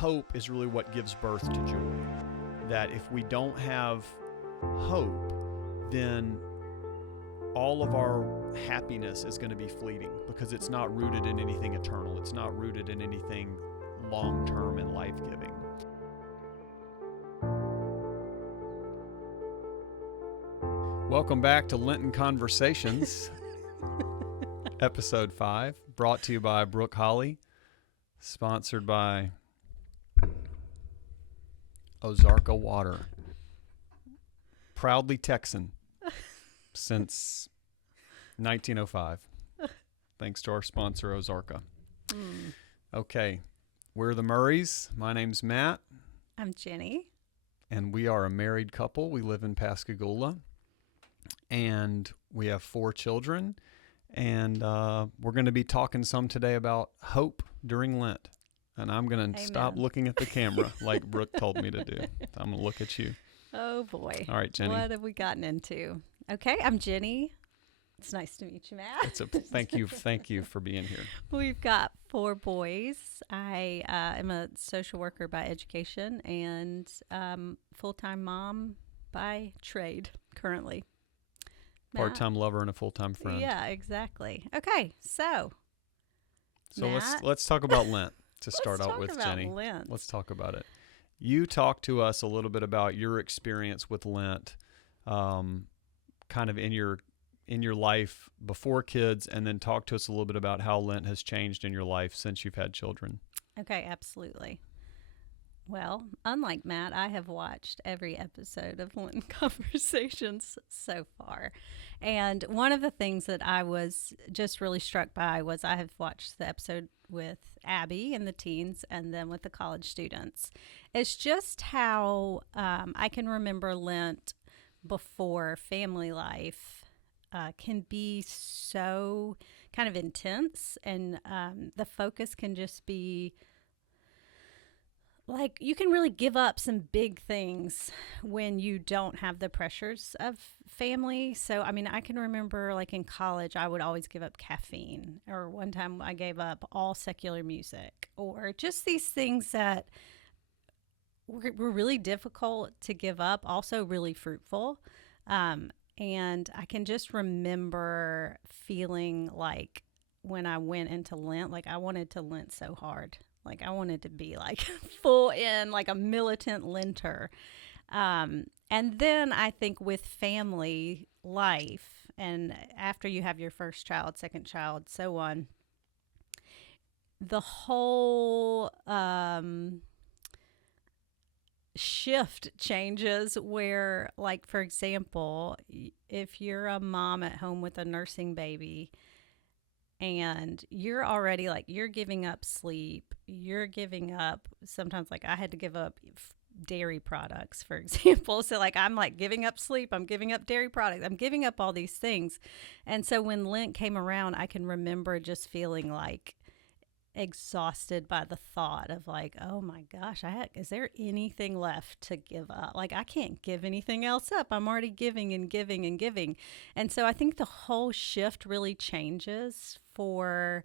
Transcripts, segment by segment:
hope is really what gives birth to joy. That if we don't have hope, then all of our happiness is going to be fleeting because it's not rooted in anything eternal. It's not rooted in anything long-term and life-giving. Welcome back to Lenten Conversations, Episode 5, brought to you by Brooke Holly, sponsored by Ozarka Water. Proudly Texan since 1905. Thanks to our sponsor, Ozarka. Okay, we're the Murrays. My name's Matt. I'm Jenni. And we are a married couple. We live in Pascagoula. And we have 4 children. And we're going to be talking some today about hope during Lent. And I'm going to stop looking at the camera like Brooke told me to do. I'm going to look at you. Oh, boy. All right, Jenni. What have we gotten into? Okay, I'm Jenni. It's nice to meet you, Matt. Thank you for being here. We've got 4 boys. I am a social worker by education and full-time mom by trade currently. Part-time lover and a full-time friend. Yeah, exactly. Okay, so Matt, let's talk about Lent to start out with, Jenni. Lent. Let's talk about it. You talk to us a little bit about your experience with Lent, kind of in your life before kids, and then talk to us a little bit about how Lent has changed in your life since you've had children. Okay, absolutely. Well, unlike Matt, I have watched every episode of Lenten Conversations so far. And one of the things that I was just really struck by was I have watched the episode with Abby and the teens and then with the college students. It's just how I can remember Lent before family life can be so kind of intense, and the focus can just be like you can really give up some big things when you don't have the pressures of family. So, I mean, I can remember like in college, I would always give up caffeine, or one time I gave up all secular music, or just these things that were really difficult to give up, also really fruitful. And I can just remember feeling like when I went into Lent, like I wanted to Lent so hard. Like I wanted to be like full in, like a militant Lenter. And then I think with family life, and after you have your first child, second child, so on, the whole shift changes where, like, for example, if you're a mom at home with a nursing baby, and you're already like, you're giving up sleep, you're giving up, sometimes like I had to give up dairy products, for example. So like, I'm like giving up sleep, I'm giving up dairy products, I'm giving up all these things. And so when Lent came around, I can remember just feeling like exhausted by the thought of like, oh my gosh, is there anything left to give up? Like I can't give anything else up. I'm already giving and giving and giving. And so I think the whole shift really changes for,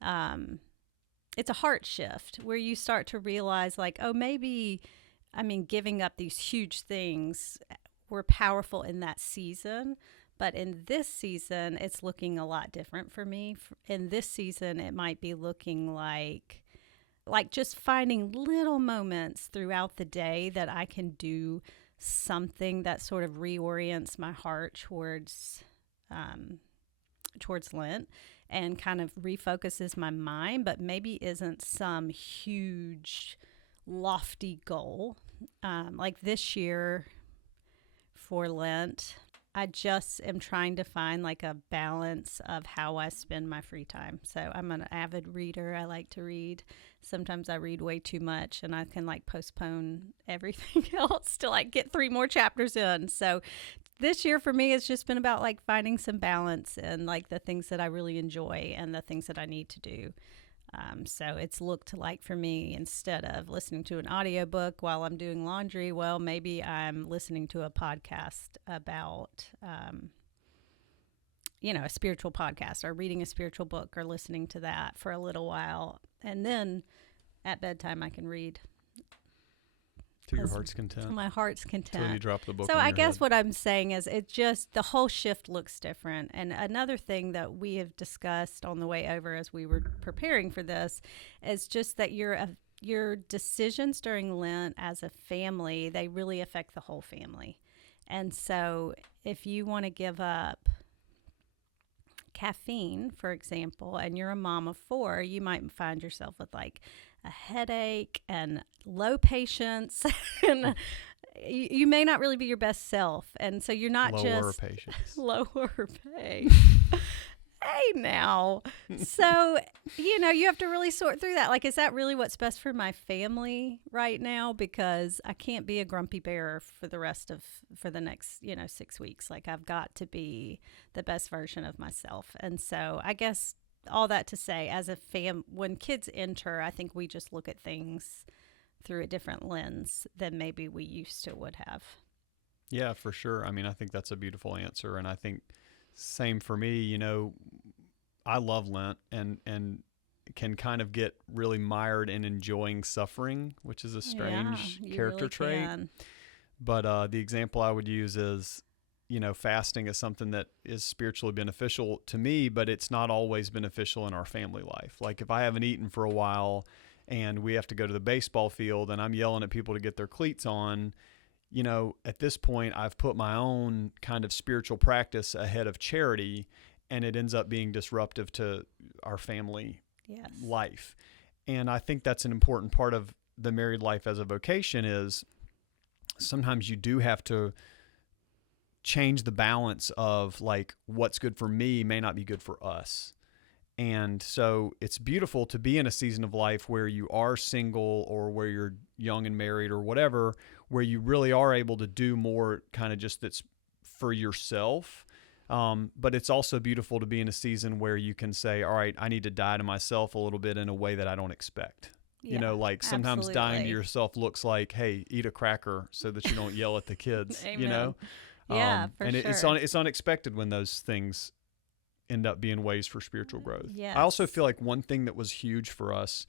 it's a heart shift where you start to realize like, oh, maybe, I mean, giving up these huge things were powerful in that season. But in this season, it's looking a lot different for me. In this season, it might be looking like just finding little moments throughout the day that I can do something that sort of reorients my heart towards Lent and kind of refocuses my mind, but maybe isn't some huge, lofty goal. Like this year for Lent, I just am trying to find like a balance of how I spend my free time. So I'm an avid reader. I like to read. Sometimes I read way too much and I can like postpone everything else to like get 3 more chapters in. So this year for me, it's just been about like finding some balance in like the things that I really enjoy and the things that I need to do. So it's looked like for me, instead of listening to an audiobook while I'm doing laundry, well, maybe I'm listening to a podcast about, a spiritual podcast, or reading a spiritual book, or listening to that for a little while. And then at bedtime, I can read To your heart's content. To my heart's content. Until you drop the book So on I your guess head. what I'm saying is it just, the whole shift looks different. And another thing that we have discussed on the way over as we were preparing for this is just that your decisions during Lent as a family, they really affect the whole family. And so if you want to give up caffeine, for example, and you're a mom of 4, you might find yourself with like a headache and low patience and you may not really be your best self. And so you're not Lower just patience. lower pay. Hey now. So, you have to really sort through that. Like, is that really what's best for my family right now? Because I can't be a grumpy bear for the next, 6 weeks. Like, I've got to be the best version of myself. And so I guess all that to say, as a when kids enter, I think we just look at things through a different lens than maybe we used to would have. Yeah, for sure. I mean, I think that's a beautiful answer. And I think same for me, I love Lent and can kind of get really mired in enjoying suffering, which is a strange character trait. Can. But the example I would use is, fasting is something that is spiritually beneficial to me, but it's not always beneficial in our family life. Like if I haven't eaten for a while and we have to go to the baseball field and I'm yelling at people to get their cleats on, at this point, I've put my own kind of spiritual practice ahead of charity, and it ends up being disruptive to our family life. And I think that's an important part of the married life as a vocation is sometimes you do have to change the balance of like what's good for me may not be good for us. And so it's beautiful to be in a season of life where you are single or where you're young and married or whatever, where you really are able to do more kind of just that's for yourself. But it's also beautiful to be in a season where you can say, all right, I need to die to myself a little bit in a way that I don't expect. Yeah, like sometimes dying to yourself looks like, hey, eat a cracker so that you don't yell at the kids, Amen. For and sure. it's unexpected when those things end up being ways for spiritual growth. Yes. I also feel like one thing that was huge for us,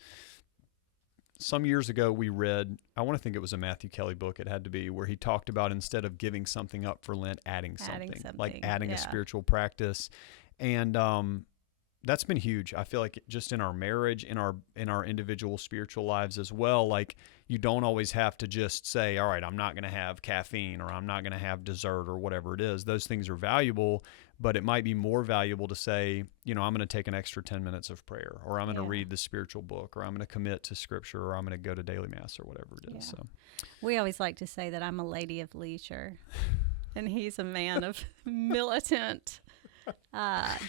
some years ago we read, I want to think it was a Matthew Kelly book, it had to be, where he talked about instead of giving something up for Lent, adding something. Like adding a spiritual practice. And that's been huge. I feel like just in our marriage, in our individual spiritual lives as well, like you don't always have to just say, all right, I'm not going to have caffeine or I'm not going to have dessert or whatever it is. Those things are valuable, but it might be more valuable to say, I'm going to take an extra 10 minutes of prayer, or I'm going to read the spiritual book, or I'm going to commit to scripture, or I'm going to go to daily mass or whatever it is. So we always like to say that I'm a lady of leisure and he's a man of militant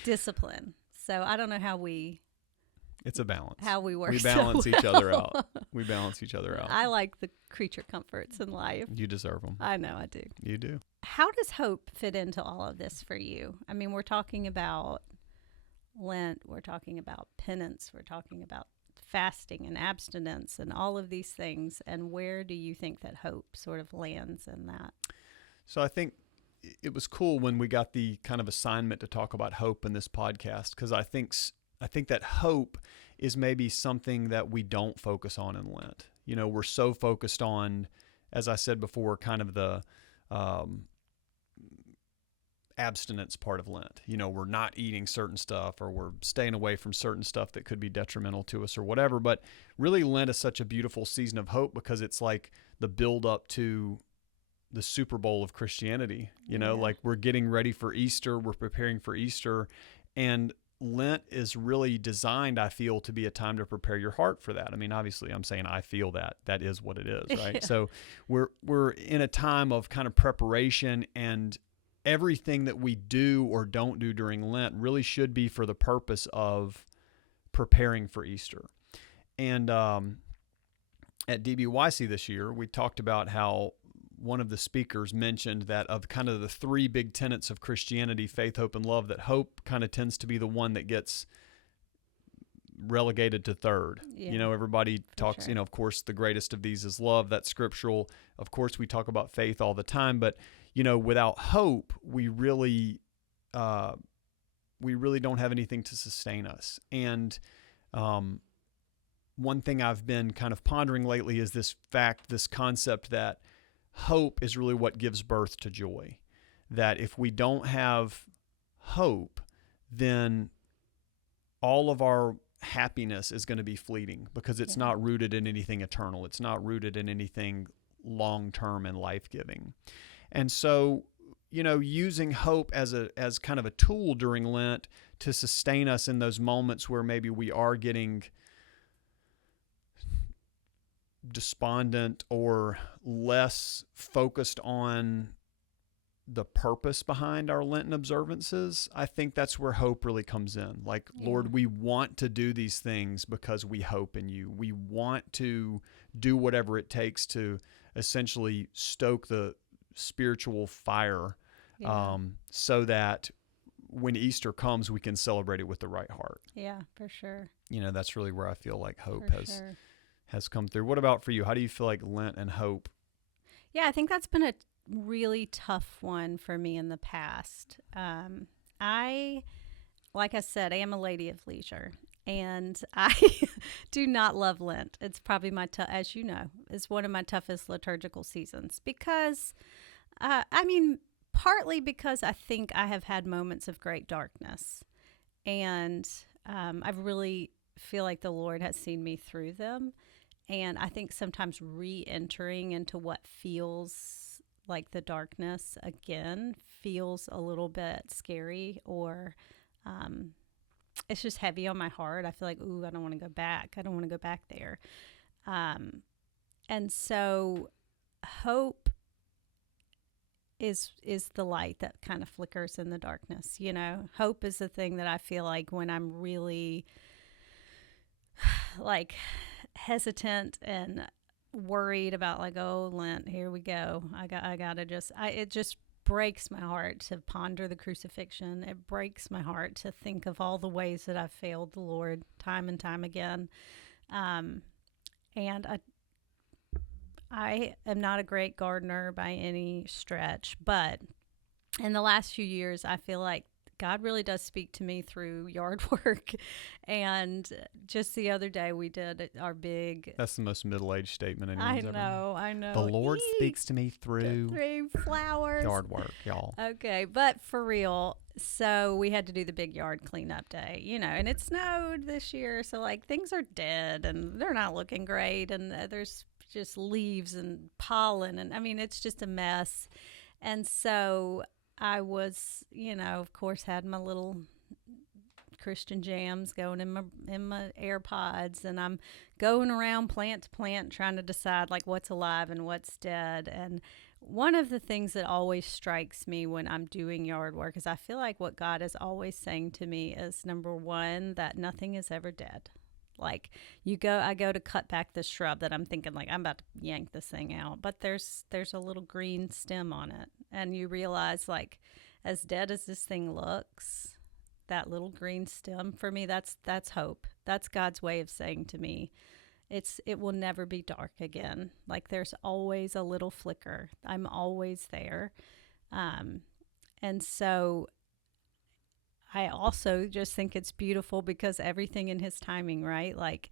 discipline. So I don't know how it's a balance. How we work. We balance each other out. We balance each other out. I like the creature comforts in life. You deserve them. I know I do. You do. How does hope fit into all of this for you? I mean, we're talking about Lent, we're talking about penance, we're talking about fasting and abstinence and all of these things. And where do you think that hope sort of lands in that? So I think it was cool when we got the kind of assignment to talk about hope in this podcast, because I think that hope is maybe something that we don't focus on in Lent. We're so focused on, as I said before, kind of the abstinence part of Lent. We're not eating certain stuff, or we're staying away from certain stuff that could be detrimental to us or whatever. But really, Lent is such a beautiful season of hope because it's like the build up to the Super Bowl of Christianity. Like we're getting ready for Easter, we're preparing for Easter, and Lent is really designed, I feel, to be a time to prepare your heart for that. I mean, obviously I'm saying I feel that is what it is, right? So we're in a time of kind of preparation, and everything that we do or don't do during Lent really should be for the purpose of preparing for Easter. And at DBYC this year, we talked about how one of the speakers mentioned that of kind of the 3 big tenets of Christianity, faith, hope, and love, that hope kind of tends to be the one that gets relegated to third. Everybody talks, of course, the greatest of these is love. That's scriptural. Of course, we talk about faith all the time, but, without hope, we really don't have anything to sustain us. And one thing I've been kind of pondering lately is this concept that hope is really what gives birth to joy. That if we don't have hope, then all of our happiness is going to be fleeting because it's not rooted in anything eternal. It's not rooted in anything long-term and life-giving. And so, using hope as kind of a tool during Lent to sustain us in those moments where maybe we are getting despondent or less focused on the purpose behind our Lenten observances, I think that's where hope really comes in. Like, Lord, we want to do these things because we hope in you. We want to do whatever it takes to essentially stoke the spiritual fire, so that when Easter comes, we can celebrate it with the right heart. Yeah, for sure. That's really where I feel like hope has come through. What about for you? How do you feel like Lent and hope? Yeah, I think that's been a really tough one for me in the past. Like I said, I am a lady of leisure, and I do not love Lent. It's probably as you know, it's one of my toughest liturgical seasons because, partly because I think I have had moments of great darkness, and I really feel like the Lord has seen me through them. And I think sometimes re-entering into what feels like the darkness again feels a little bit scary, or it's just heavy on my heart. I feel like, ooh, I don't want to go back. I don't want to go back there. And so hope is the light that kind of flickers in the darkness. Hope is the thing that I feel like when I'm really like hesitant and worried about, like, oh, Lent, here we go. It just breaks my heart to ponder the crucifixion. It breaks my heart to think of all the ways that I've failed the Lord time and time again. And I am not a great gardener by any stretch, but in the last few years, I feel like God really does speak to me through yard work. And just the other day, we did our big... That's the most middle-aged statement anyone's ever made. I know. The Lord speaks to me through flowers. Yard work, y'all. Okay, but for real, so we had to do the big yard cleanup day, and it snowed this year, so like things are dead and they're not looking great, and there's just leaves and pollen, and I mean, it's just a mess. And so I was, of course, had my little Christian jams going in my AirPods, and I'm going around plant to plant trying to decide like what's alive and what's dead. And one of the things that always strikes me when I'm doing yard work is I feel like what God is always saying to me is, number one, that nothing is ever dead. Like I go to cut back this shrub that I'm thinking like I'm about to yank this thing out, but there's a little green stem on it, and you realize, like, as dead as this thing looks, that little green stem, for me, that's hope. That's God's way of saying to me, it will never be dark again. Like, there's always a little flicker. I'm always there. And so I also just think it's beautiful because everything in his timing, right? Like,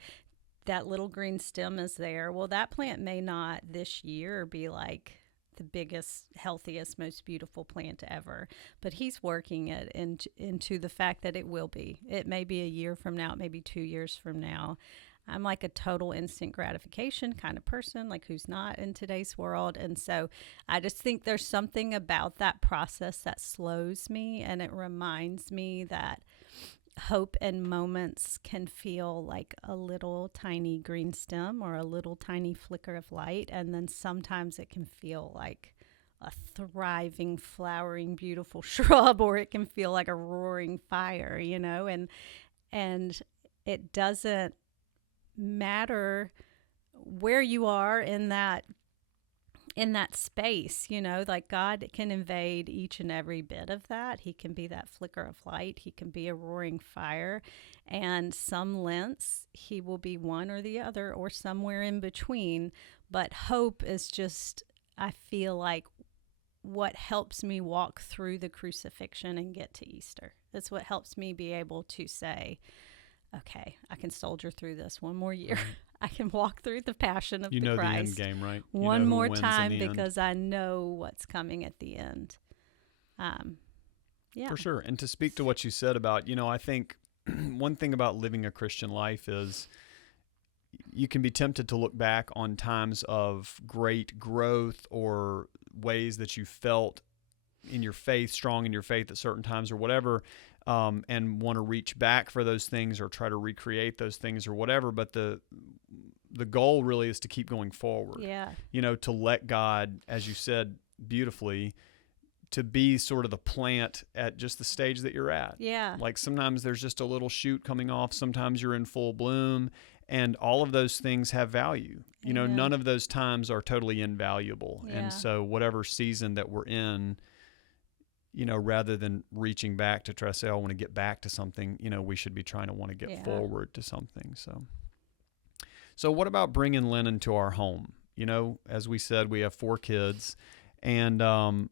that little green stem is there. Well, that plant may not this year be like the biggest, healthiest, most beautiful plant ever, but he's working it into the fact that it will be. It may be a year from now, it may be 2 years from now. I'm like a total instant gratification kind of person, like who's not in today's world. And so I just think there's something about that process that slows me, and it reminds me that hope and moments can feel like a little tiny green stem or a little tiny flicker of light. And then sometimes it can feel like a thriving, flowering, beautiful shrub, or it can feel like a roaring fire, and it doesn't matter where you are in that space, like God can invade each and every bit of that. He can be that flicker of light. He can be a roaring fire. And some Lents, he will be one or the other or somewhere in between. But hope is just, I feel like, what helps me walk through the crucifixion and get to Easter. That's what helps me be able to say, okay, I can soldier through this one more year. Right. I can walk through the passion of You the know Christ the end game, right? one who more wins in time the end. because I know what's coming at the end. Yeah. For sure. And to speak to what you said about, I think one thing about living a Christian life is you can be tempted to look back on times of great growth or ways that you felt in your faith, strong in your faith at certain times or whatever, and want to reach back for those things or try to recreate those things or whatever. But the goal really is to keep going forward. Yeah. To let God, as you said beautifully, to be sort of the plant at just the stage that you're at. Yeah. Like sometimes there's just a little shoot coming off. Sometimes you're in full bloom, and all of those things have value. Amen. None of those times are totally invaluable. Yeah. And so whatever season that we're in, rather than reaching back to try to say, I want to get back to something, we should be trying to want to get forward to something. So what about bringing Lenten to our home? As we said, we have 4 kids, and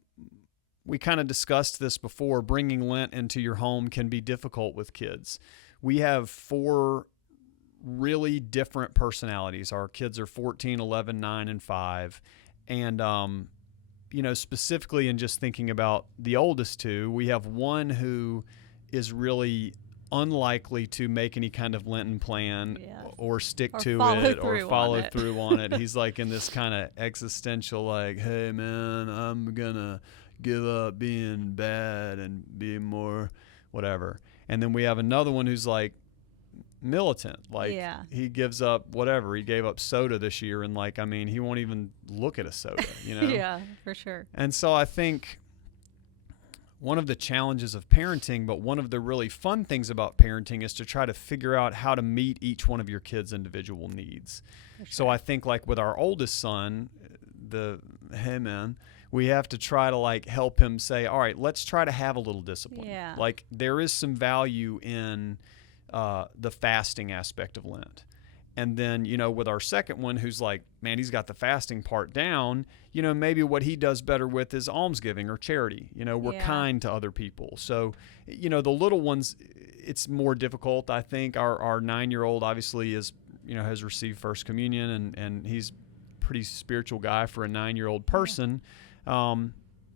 we kind of discussed this before. Bringing Lent into your home can be difficult with kids. We have 4 really different personalities. Our kids are 14, 11, 9, and 5. And, specifically in just thinking about the oldest 2, we have one who is really unlikely to make any kind of Lenten plan or stick to it or follow through on it. He's like in this kind of existential, like, hey, man, I'm going to give up being bad and be more whatever. And then we have another one who's like militant, like he gives up whatever. He gave up soda this year, and he won't even look at a soda, Yeah, for sure. And so I think one of the challenges of parenting, but one of the really fun things about parenting, is to try to figure out how to meet each one of your kids' individual needs. For sure. So I think like with our oldest son, hey man, we have to try to help him say, all right, let's try to have a little discipline. Yeah. There is some value in the fasting aspect of Lent. And then, with our second one, who's like, man, he's got the fasting part down, maybe what he does better with is almsgiving or charity. We're kind to other people. So, the little ones, it's more difficult. I think our 9-year-old obviously is, has received First Communion, and he's a pretty spiritual guy for a 9-year-old person.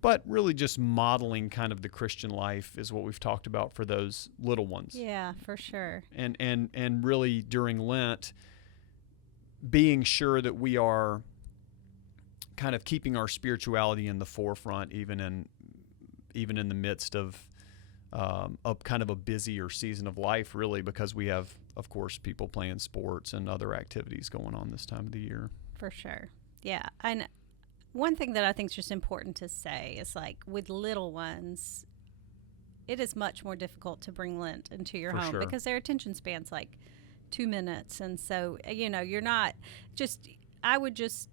But really just modeling kind of the Christian life is what we've talked about for those little ones. Yeah, for sure. And really during Lent, being sure that we are kind of keeping our spirituality in the forefront, even in the midst of kind of a busier season of life, really, because we have, of course, people playing sports and other activities going on this time of the year. For sure. Yeah. And one thing that I think is just important to say is with little ones, it is much more difficult to bring Lent into your home because their attention span's 2 minutes. And so, you're not I would just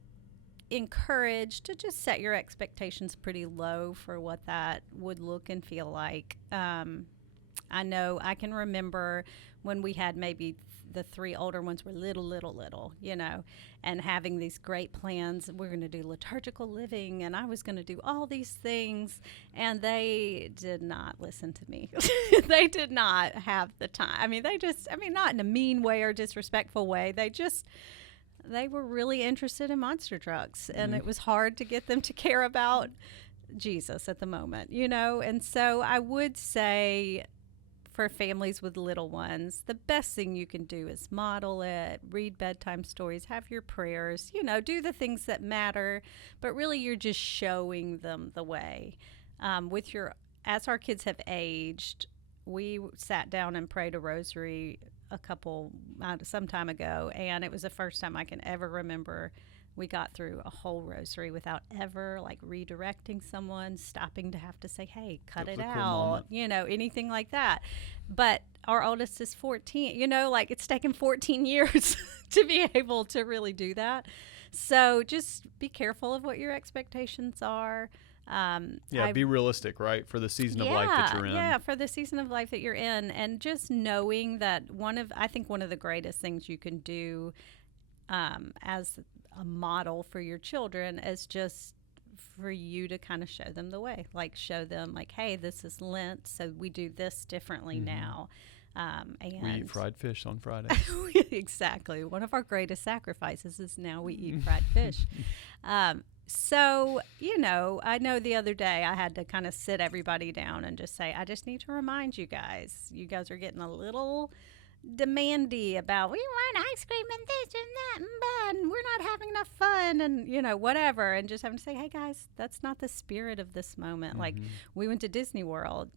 encourage to just set your expectations pretty low for what that would look and feel like. I know I can remember when we had maybe the 3 older ones were little, and having these great plans. We're going to do liturgical living, and I was going to do all these things, and they did not listen to me. They did not have the time. Not in a mean way or disrespectful way. They were really interested in monster trucks, and it was hard to get them to care about Jesus at the moment, And so I would say, for families with little ones, the best thing you can do is model it, read bedtime stories, have your prayers, do the things that matter, but really you're just showing them the way. As our kids have aged, we sat down and prayed a rosary some time ago, and it was the first time I can ever remember we got through a whole rosary without ever redirecting someone, stopping to have to say, hey, cut it out, anything like that. But our oldest is 14, it's taken 14 years to be able to really do that. So just be careful of what your expectations are. Be realistic, right? For the season of life that you're in. Yeah, for the season of life that you're in. And just knowing that I think one of the greatest things you can do as a model for your children is just for you to kind of show them the way, show them hey, this is Lent, so we do this differently now. We eat fried fish on Friday. Exactly. One of our greatest sacrifices is now we eat fried fish. So, I know the other day I had to kind of sit everybody down and just say, I just need to remind you guys are getting a little demandy about, we want ice cream and this and that, and we're not having enough fun and, whatever. And just having to say, hey, guys, that's not the spirit of this moment. Like, we went to Disney World.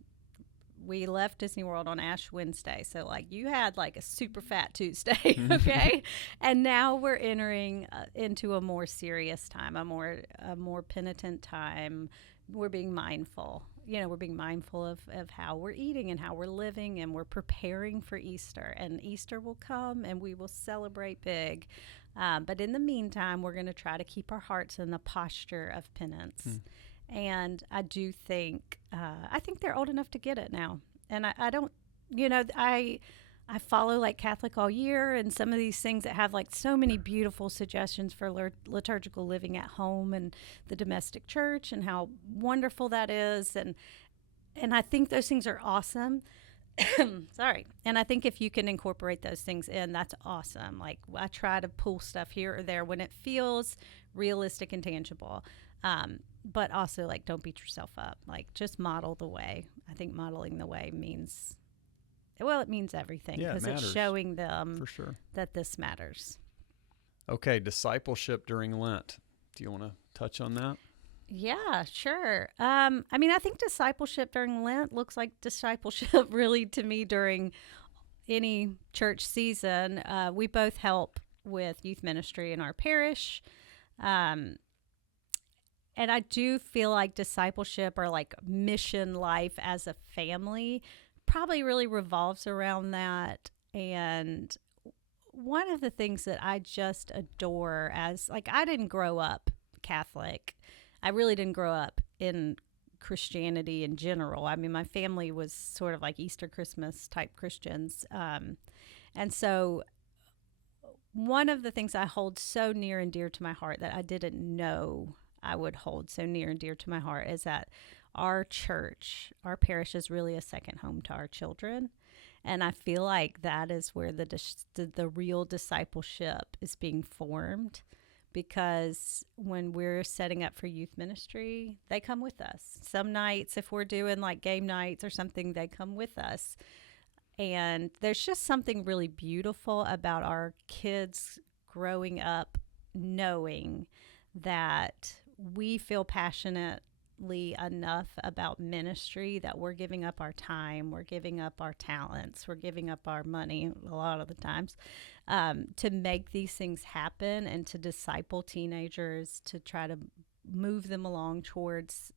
We left Disney World on Ash Wednesday. So, like, you had, like, a super fat Tuesday, okay? And now we're entering into a more serious time, a more penitent time. We're being mindful. We're being mindful of how we're eating and how we're living, and we're preparing for Easter. And Easter will come, and we will celebrate big. But in the meantime, we're going to try to keep our hearts in the posture of penance. And I do think, they're old enough to get it now. And I don't, I follow like Catholic All Year and some of these things that have like so many beautiful suggestions for liturgical living at home and the domestic church and how wonderful that is. And I think those things are awesome. Sorry. And I think if you can incorporate those things in, that's awesome. Like, I try to pull stuff here or there when it feels realistic and tangible. But also, like, don't beat yourself up. Like, just model the way. I think modeling the way means everything. Yeah, because it's showing them for sure that this matters. Okay, discipleship during Lent. Do you want to touch on that? Yeah, sure. I think discipleship during Lent looks like discipleship really to me during any church season. We both help with youth ministry in our parish. And I do feel like discipleship or like mission life as a family probably really revolves around that. And one of the things that I just adore as, like, I didn't grow up Catholic. I really didn't grow up in Christianity in general. I mean, my family was sort of like Easter, Christmas type Christians. And so one of the things I hold so near and dear to my heart that I didn't know I would hold so near and dear to my heart is that our church, our parish, is really a second home to our children. And I feel like that is where the real discipleship is being formed, because when we're setting up for youth ministry, they come with us. Some nights, if we're doing like game nights or something, they come with us. And there's just something really beautiful about our kids growing up knowing that we feel passionately enough about ministry that we're giving up our time, we're giving up our talents, we're giving up our money a lot of the times to make these things happen and to disciple teenagers, to try to move them along towards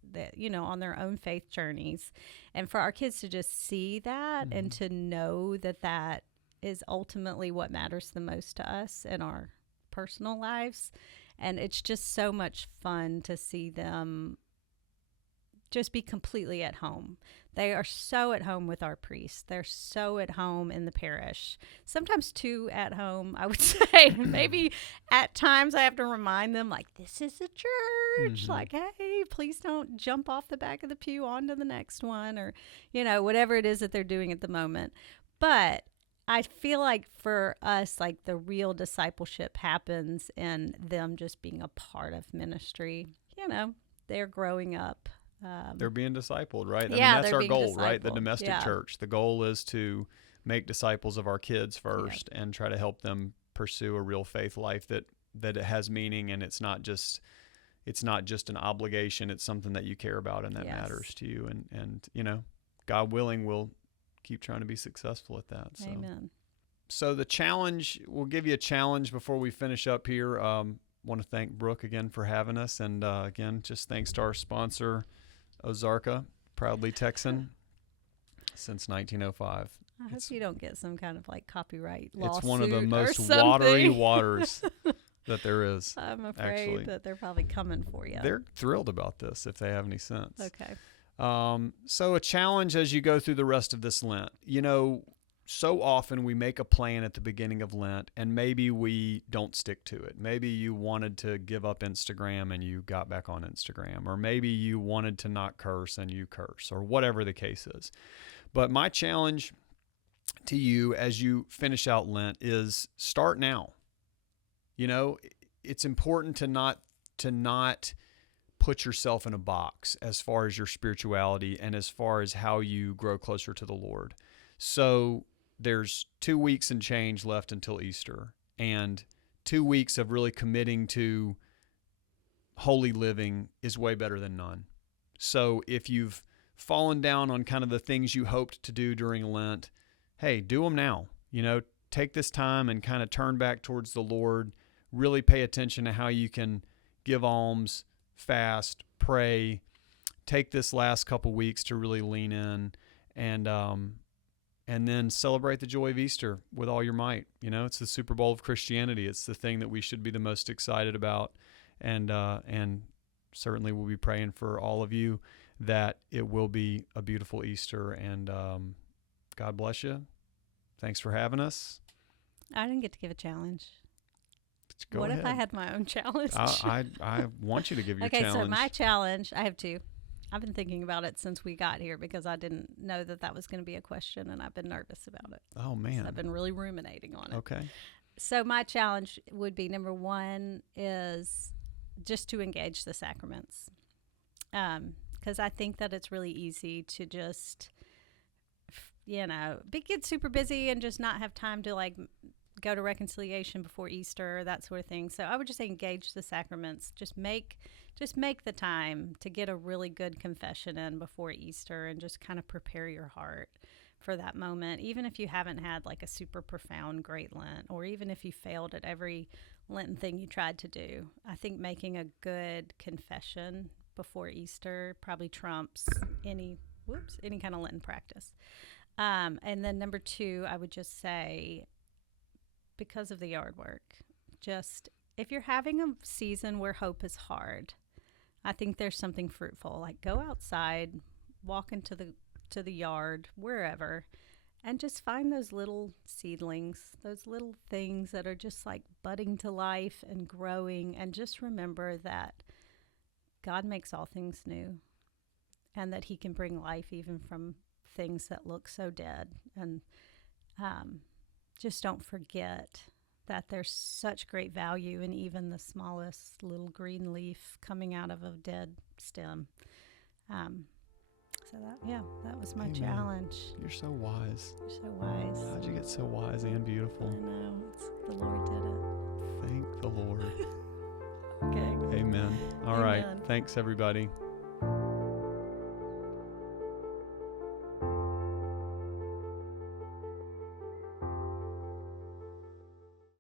on their own faith journeys, and for our kids to just see that and to know that that is ultimately what matters the most to us in our personal lives. And it's just so much fun to see them just be completely at home. They are so at home with our priests. They're so at home in the parish. Sometimes too at home, I would say. Maybe at times I have to remind them, like, this is a church. Like, hey, please don't jump off the back of the pew onto the next one, or, whatever it is that they're doing at the moment. But I feel like for us, like, the real discipleship happens in them just being a part of ministry. They're growing up. They're being discipled, right? I mean, Yeah, that's they're our being goal, right? The discipled. domestic Yeah. church. The goal is to make disciples of our kids first and try to help them pursue a real faith life that it has meaning, and it's not just an obligation. It's something that you care about and that matters to you. And God willing, we'll keep trying to be successful at that. So. Amen. So the challenge, we'll give you a challenge before we finish up here. Want to thank Brooke again for having us. And again, just thanks to our sponsor, Ozarka, proudly Texan since 1905. I hope you don't get some kind of like copyright lawsuit. It's one of the most or something. watery waters that there is. I'm afraid actually. that they're probably coming for you. They're thrilled about this if they have any sense. Okay. So a challenge as you go through the rest of this Lent. So often we make a plan at the beginning of Lent and maybe we don't stick to it. Maybe you wanted to give up Instagram and you got back on Instagram, or maybe you wanted to not curse and you curse, or whatever the case is. But my challenge to you as you finish out Lent is start now. It's important to not put yourself in a box as far as your spirituality and as far as how you grow closer to the Lord. So there's 2 weeks and change left until Easter, and 2 weeks of really committing to holy living is way better than none. So if you've fallen down on kind of the things you hoped to do during Lent, hey, do them now. Take this time and kind of turn back towards the Lord. Really pay attention to how you can give alms, fast, pray. Take this last couple weeks to really lean in, and then celebrate the joy of Easter with all your might. It's the Super Bowl of Christianity. It's the thing that we should be the most excited about, and certainly we'll be praying for all of you that it will be a beautiful Easter. And God bless you. Thanks for having us. I didn't get to give a challenge. Go what ahead. If I had my own challenge? I want you to give your challenge. Okay, so my challenge, I have two. I've been thinking about it since we got here because I didn't know that was going to be a question, and I've been nervous about it. Oh, man. So I've been really ruminating on it. Okay. So my challenge would be, number one is just to engage the sacraments. Because I think that it's really easy to just, get super busy and just not have time to go to reconciliation before Easter, that sort of thing. So I would just say engage the sacraments. Just make the time to get a really good confession in before Easter and just kind of prepare your heart for that moment. Even if you haven't had a super profound great Lent, or even if you failed at every Lenten thing you tried to do, I think making a good confession before Easter probably trumps any kind of Lenten practice. And then number two, I would just say, because of the yard work, just if you're having a season where hope is hard, I think there's something fruitful. Go outside, walk into the yard, wherever, and just find those little seedlings, those little things that are just budding to life and growing, and just remember that God makes all things new, and that He can bring life even from things that look so dead. And just don't forget that there's such great value in even the smallest little green leaf coming out of a dead stem. That was my Amen. challenge. You're so wise. You're so wise. How'd you get so wise and beautiful? I know. The Lord did it. Thank the Lord. Okay. Amen. All right. Thanks, everybody.